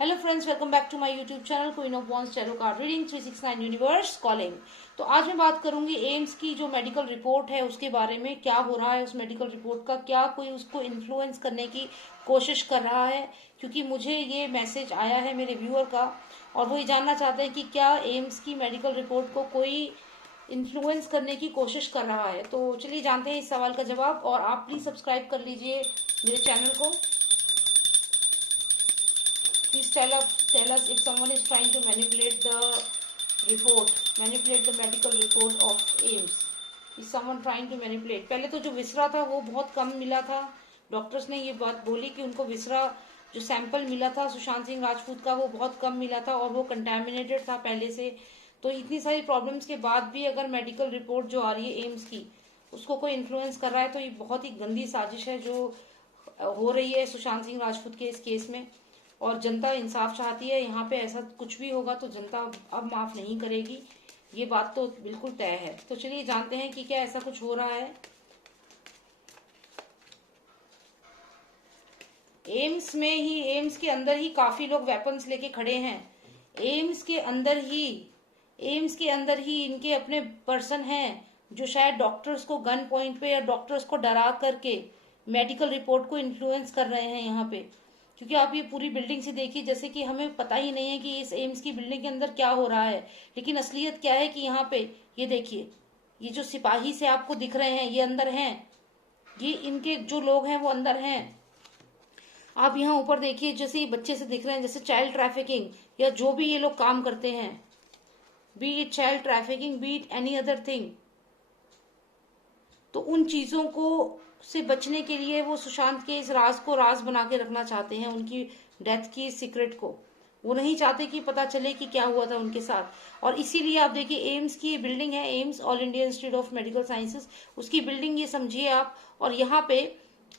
Hello friends, welcome back to my YouTube channel queen of wands tarot card reading 369 universe calling. तो आज मैं बात करूंगी AIIMS की जो मेडिकल रिपोर्ट है उसके बारे में। क्या हो रहा है उस मेडिकल रिपोर्ट का, क्या कोई उसको इन्फ्लुएंस करने की कोशिश कर रहा है, क्योंकि मुझे ये मैसेज आया है मेरे व्यूअर का और वो ये जानना चाहते हैं कि क्या एम्स की मेडिकल रिपोर्ट को कोई इन्फ्लुएंस करने की कोशिश कर रहा है। तो चलिए जानते हैं इस सवाल का जवाब। और आप प्लीज सब्सक्राइब कर लीजिए मेरे चैनल को। Please tell us if someone is trying to manipulate the report, manipulate the medical report of AIMS. Is someone trying to manipulate? पहले तो जो विसरा था वो बहुत कम मिला था। डॉक्टर्स ने ये बात बोली कि उनको विसरा जो सैंपल मिला था सुशांत सिंह राजपूत का वो बहुत कम मिला था और वो कंटेमिनेटेड था पहले से। तो इतनी सारी प्रॉब्लम्स के बाद भी अगर मेडिकल रिपोर्ट जो आ रही है एम्स की उसको कोई इन्फ्लुएंस कर रहा है तो ये बहुत ही गंदी साजिश है जो हो रही है सुशांत सिंह राजपूत के इस केस में। और जनता इंसाफ चाहती है। यहाँ पे ऐसा कुछ भी होगा तो जनता अब माफ नहीं करेगी, ये बात तो बिल्कुल तय है। तो चलिए जानते हैं कि क्या ऐसा कुछ हो रहा है। एम्स में ही, एम्स के अंदर ही काफी लोग वेपन्स लेके खड़े हैं। एम्स के अंदर ही, एम्स के अंदर ही इनके अपने पर्सन हैं जो शायद डॉक्टर्स को गन पॉइंट पे या डॉक्टर्स को डरा करके मेडिकल रिपोर्ट को इन्फ्लुएंस कर रहे हैं यहाँ पे। क्योंकि आप ये पूरी बिल्डिंग से देखिए, जैसे कि हमें पता ही नहीं है कि इस एम्स की बिल्डिंग के अंदर क्या हो रहा है, लेकिन असलियत क्या है कि यहाँ पे ये देखिए, ये जो सिपाही से आपको दिख रहे हैं ये अंदर हैं, ये इनके जो लोग हैं वो अंदर हैं। आप यहाँ ऊपर देखिए, जैसे ये बच्चे से दिख रहे हैं, जैसे चाइल्ड ट्रैफिकिंग या जो भी ये लोग काम करते हैं, B it child trafficking, B it any other thing, तो उन चीजों को से बचने के लिए वो सुशांत के इस राज को राज बना के रखना चाहते हैं। उनकी डेथ की सीक्रेट को वो नहीं चाहते कि पता चले कि क्या हुआ था उनके साथ। और इसीलिए आप देखिए एम्स की बिल्डिंग है, AIIMS all India institute of medical sciences, उसकी बिल्डिंग ये समझिए आप। और यहाँ पे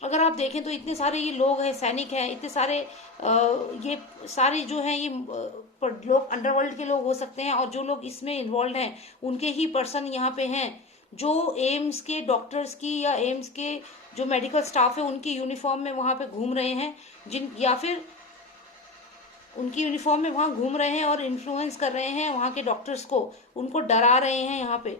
अगर आप देखें तो इतने सारे ये लोग हैं, सैनिक हैं, इतने सारे ये सारे जो हैं ये लोग अंडरवर्ल्ड के लोग हो सकते हैं और जो लोग इसमें इन्वॉल्व हैं उनके ही पर्सन यहाँ पे हैं जो एम्स के डॉक्टर्स की या एम्स के जो मेडिकल स्टाफ है उनकी यूनिफॉर्म में वहां पे घूम रहे हैं, जिन या फिर उनकी यूनिफॉर्म में वहां घूम रहे हैं और इन्फ्लुएंस कर रहे हैं वहां के डॉक्टर्स को, उनको डरा रहे हैं यहाँ पे।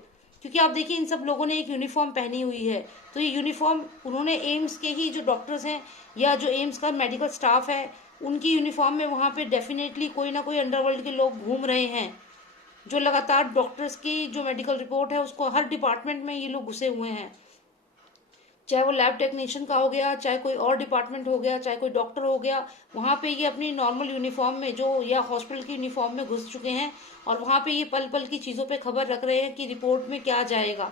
क्योंकि आप देखिए इन सब लोगों ने एक यूनिफॉर्म पहनी हुई है, तो ये यूनिफॉर्म उन्होंने एम्स के ही जो डॉक्टर्स हैं या जो एम्स का मेडिकल स्टाफ है उनकी यूनिफॉर्म में वहां पे डेफिनेटली कोई ना कोई अंडरवर्ल्ड के लोग घूम रहे हैं जो लगातार डॉक्टर्स की जो मेडिकल रिपोर्ट है उसको हर डिपार्टमेंट में ये लोग घुसे हुए हैं। चाहे वो लैब टेक्नीशियन का हो गया, चाहे कोई और डिपार्टमेंट हो गया, चाहे कोई डॉक्टर हो गया, वहां पे ये अपनी नॉर्मल यूनिफॉर्म में जो या हॉस्पिटल की यूनिफॉर्म में घुस चुके हैं और वहां पे ये पल पल की चीजों पे खबर रख रहे हैं कि रिपोर्ट में क्या जाएगा।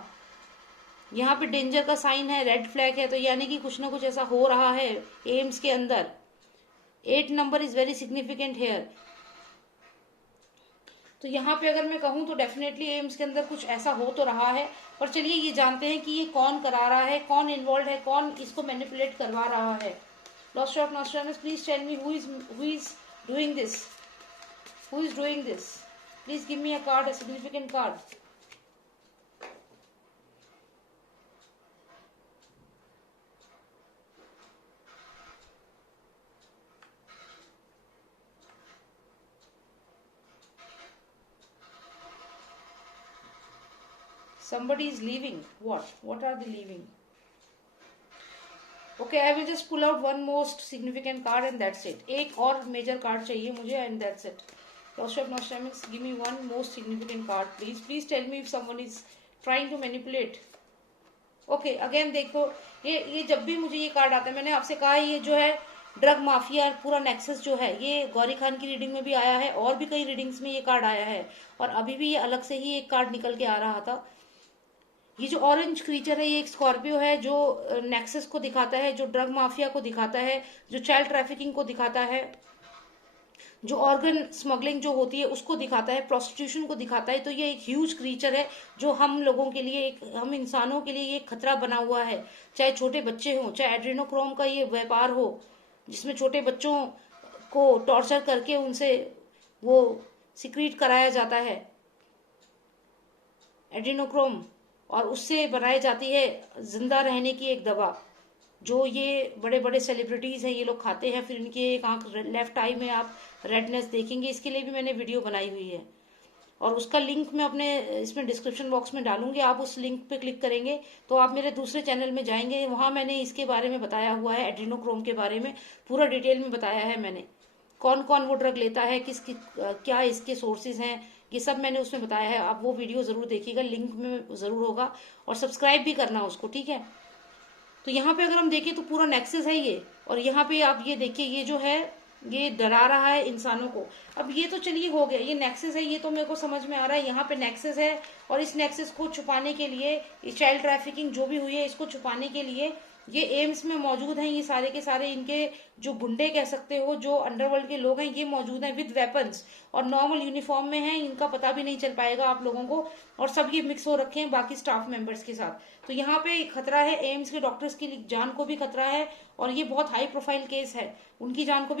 यहाँ पे डेंजर का साइन है, रेड फ्लैग है, तो यानी कि कुछ ना कुछ ऐसा हो रहा है एम्स के अंदर। 8 number is very significant here. तो यहाँ पे अगर मैं कहूँ तो डेफिनेटली एम्स के अंदर कुछ ऐसा हो तो रहा है। पर चलिए ये जानते हैं कि ये कौन करा रहा है, कौन इन्वॉल्व है, कौन इसको मैनिपुलेट करवा रहा है। Lost of Nostradamus, please tell me who is doing this, who is doing this. Please give me a card, a significant card. Somebody is leaving. What are they leaving? Okay, I will just pull out one most significant card and that's it. एक और major card चाहिए मुझे and that's it. Lost of Nostradamus, give me one most significant card, please. Please tell me if someone is trying to manipulate. Okay, again देखो, ये जब भी मुझे ये कार्ड आता है, मैंने आपसे कहा ये जो है ड्रग माफिया पूरा नेक्सस जो है, ये गौरी खान की रीडिंग में भी आया है और भी कई रीडिंग्स में ये कार्ड आया है और अभी भी ये अलग से ही एक कार्ड निकल के आ रहा था। ये जो ऑरेंज क्रीचर है ये एक स्कॉर्पियो है जो नेक्सस को दिखाता है, जो ड्रग माफिया को दिखाता है, जो चाइल्ड ट्रैफिकिंग को दिखाता है, जो ऑर्गन स्मगलिंग जो होती है उसको दिखाता है, प्रोस्टिट्यूशन को दिखाता है। तो ये एक ह्यूज क्रीचर है जो हम लोगों के लिए, एक हम इंसानों के लिए ये खतरा बना हुआ है। चाहे छोटे बच्चे हों, चाहे एड्रेनोक्रोम का ये व्यापार हो जिसमें छोटे बच्चों को टॉर्चर करके उनसे वो सिक्रीट कराया जाता है एड्रेनोक्रोम, और उससे बनाई जाती है जिंदा रहने की एक दवा। जो ये बड़े बड़े सेलिब्रिटीज हैं ये लोग खाते हैं, फिर इनके एक आंख लेफ्ट आई में आप रेडनेस देखेंगे, इसके लिए भी मैंने वीडियो बनाई हुई है और उसका लिंक मैं अपने इसमें डिस्क्रिप्शन बॉक्स में डालूंगी। आप उस लिंक पे क्लिक करेंगे तो आप मेरे दूसरे चैनल में जाएंगे, वहां मैंने इसके बारे में बताया हुआ है, एड्रीनोक्रोम के बारे में पूरा डिटेल में बताया है मैंने, कौन कौन वो ड्रग लेता है, किसकी क्या इसके सोर्सेज हैं, ये सब मैंने उसमें बताया है। आप वो वीडियो जरूर देखिएगा, लिंक में जरूर होगा, और सब्सक्राइब भी करना उसको, ठीक है। तो यहाँ पे अगर हम देखें तो पूरा नेक्सस है ये, और यहाँ पे आप ये देखिए ये जो है ये डरा रहा है इंसानों को। अब ये तो चलिए हो गया, ये नेक्सस है, ये तो मेरे को समझ में आ रहा है, यहाँ पे नेक्सस है, और इस नेक्सस को छुपाने के लिए, इस चाइल्ड ट्रैफिकिंग जो भी हुई है इसको छुपाने के लिए ये एम्स में मौजूद हैं, ये सारे के सारे इनके जो गुंडे कह सकते हो, जो अंडरवर्ल्ड के लोग हैं, ये मौजूद हैं विद वेपन्स और नॉर्मल यूनिफॉर्म में हैं, इनका पता भी नहीं चल पाएगा आप लोगों को, और सब ये मिक्स हो रखे हैं बाकी स्टाफ मेंबर्स के साथ। तो यहाँ पे खतरा है, एम्स के डॉक्टर्स की जान को भी खतरा है, और ये बहुत हाई प्रोफाइल केस है, उनकी जान को भी